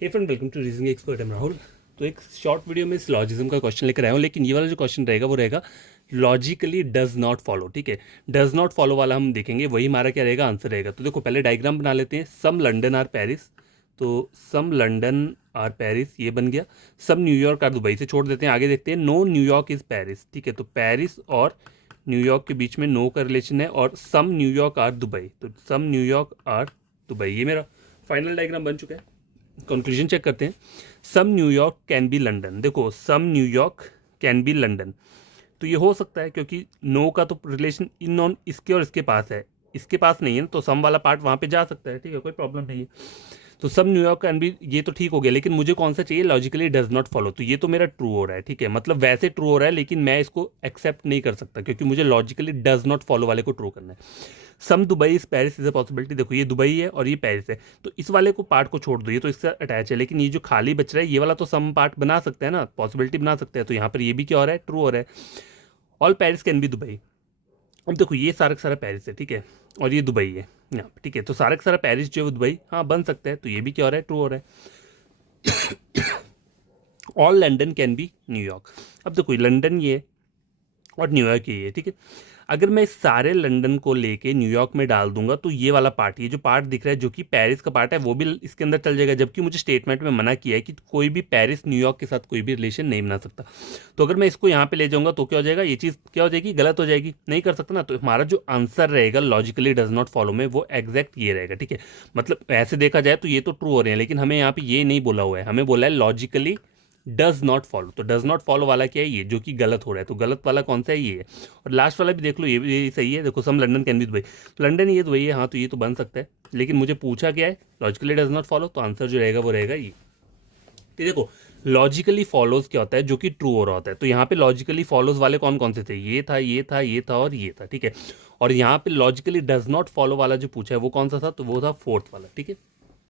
Hey friend, welcome to reasoning expert. Am Rahul. तो एक short video में सिलॉजिज्म का क्वेश्चन लेकर आया हूँ, लेकिन ये वाला जो क्वेश्चन रहेगा वो रहेगा लॉजिकली डज नॉट फॉलो। ठीक है, डज नॉट फॉलो वाला हम देखेंगे, वही हमारा क्या रहेगा, आंसर रहेगा। तो देखो पहले डायग्राम बना लेते हैं। सम लंदन आर पेरिस, तो सम लंदन आर पेरिस ये बन गया। सम न्यूयॉर्क आर दुबई से छोड़ देते हैं, आगे देखते हैं। No New York is Paris. ठीक है, तो पेरिस और न्यूयॉर्क के बीच में नो का रिलेशन है, और सम न्यूयॉर्क आर दुबई, तो सम न्यूयॉर्क आर दुबई। ये मेरा फाइनल डायग्राम बन चुका है। कंक्लूजन चेक करते हैं। सम न्यूयॉर्क कैन बी लंदन। देखो सम न्यूयॉर्क कैन बी लंदन, तो ये हो सकता है क्योंकि नो का तो रिलेशन इन नॉन इसके और इसके पास है, इसके पास नहीं है ना, तो सम वाला पार्ट वहाँ पे जा सकता है। ठीक है, कोई प्रॉब्लम नहीं है। तो सम न्यूयॉर्क कैन बी, ये तो ठीक हो गया, लेकिन मुझे कौन सा चाहिए, लॉजिकली डज नॉट फॉलो। तो ये तो मेरा ट्रू हो रहा है। ठीक है, मतलब वैसे ट्रू हो रहा है, लेकिन मैं इसको एक्सेप्ट नहीं कर सकता क्योंकि मुझे लॉजिकली डज नॉट फॉलो वाले को ट्रू करना है। Some Dubai is Paris is a possibility. देखो ये दुबई है और ये पेरिस है, तो इस वाले को पार्ट को छोड़ दो, ये तो इससे अटैच है, लेकिन ये जो खाली बच रहा है ये वाला तो सम पार्ट बना सकते हैं ना, पॉसिबिलिटी बना सकते हैं। तो यहाँ पर ये भी क्या हो रहा है, ट्रू हो रहा है। All Paris can be Dubai. अब देखो ये सारा का सारा पेरिस है, ठीक है, और ये दुबई है यहाँ पे। ठीक है, तो सारा का सारा पेरिस जो है वो दुबई हाँ बन सकता है, तो ये भी क्या हो रहा है, ट्रू हो रहा है। All London can be New York. अब देखो लंदन ये और न्यूयॉर्क ये है। ठीक है, अगर मैं इस सारे लंदन को लेके न्यूयॉर्क में डाल दूंगा तो ये वाला पार्ट, ये जो पार्ट दिख रहा है जो कि पेरिस का पार्ट है, वो भी इसके अंदर चल जाएगा, जबकि मुझे स्टेटमेंट में मना किया है कि कोई भी पेरिस न्यूयॉर्क के साथ कोई भी रिलेशन नहीं बना सकता। तो अगर मैं इसको यहाँ पे ले जाऊंगा तो क्या हो जाएगा, ये चीज़ क्या हो जाएगी, गलत हो जाएगी, नहीं कर सकता ना। तो हमारा जो आंसर रहेगा लॉजिकली डज नॉट फॉलो में, वो एग्जैक्ट ये रहेगा। ठीक है, मतलब ऐसे देखा जाए तो ये तो ट्रू हो रहे हैं, लेकिन हमें यहाँ पे ये नहीं बोला हुआ है, हमें बोला है लॉजिकली डज नॉट फॉलो। तो डज नॉट फॉलो वाला क्या है, ये जो कि गलत हो रहा है, तो गलत वाला कौन सा है, ये है। और लास्ट वाला भी देख लो, ये सही है। देखो सम लंदन कैन बी दुबई, तो लंदन ये दुबई है, हाँ तो ये तो बन सकता है, लेकिन मुझे पूछा क्या है, लॉजिकली डज नॉट फॉलो, तो आंसर जो रहेगा वो रहेगा ये। तो देखो लॉजिकली फॉलोज क्या होता है, जो कि ट्रू हो रहा होता है। तो यहाँ पे लॉजिकली फॉलोज वाले कौन कौन से थे, ये था, ये था, ये था और ये था। ठीक है, और यहाँ पे लॉजिकली डज नॉट फॉलो वाला जो पूछा है वो कौन सा था, तो वो था फोर्थ वाला। ठीक है।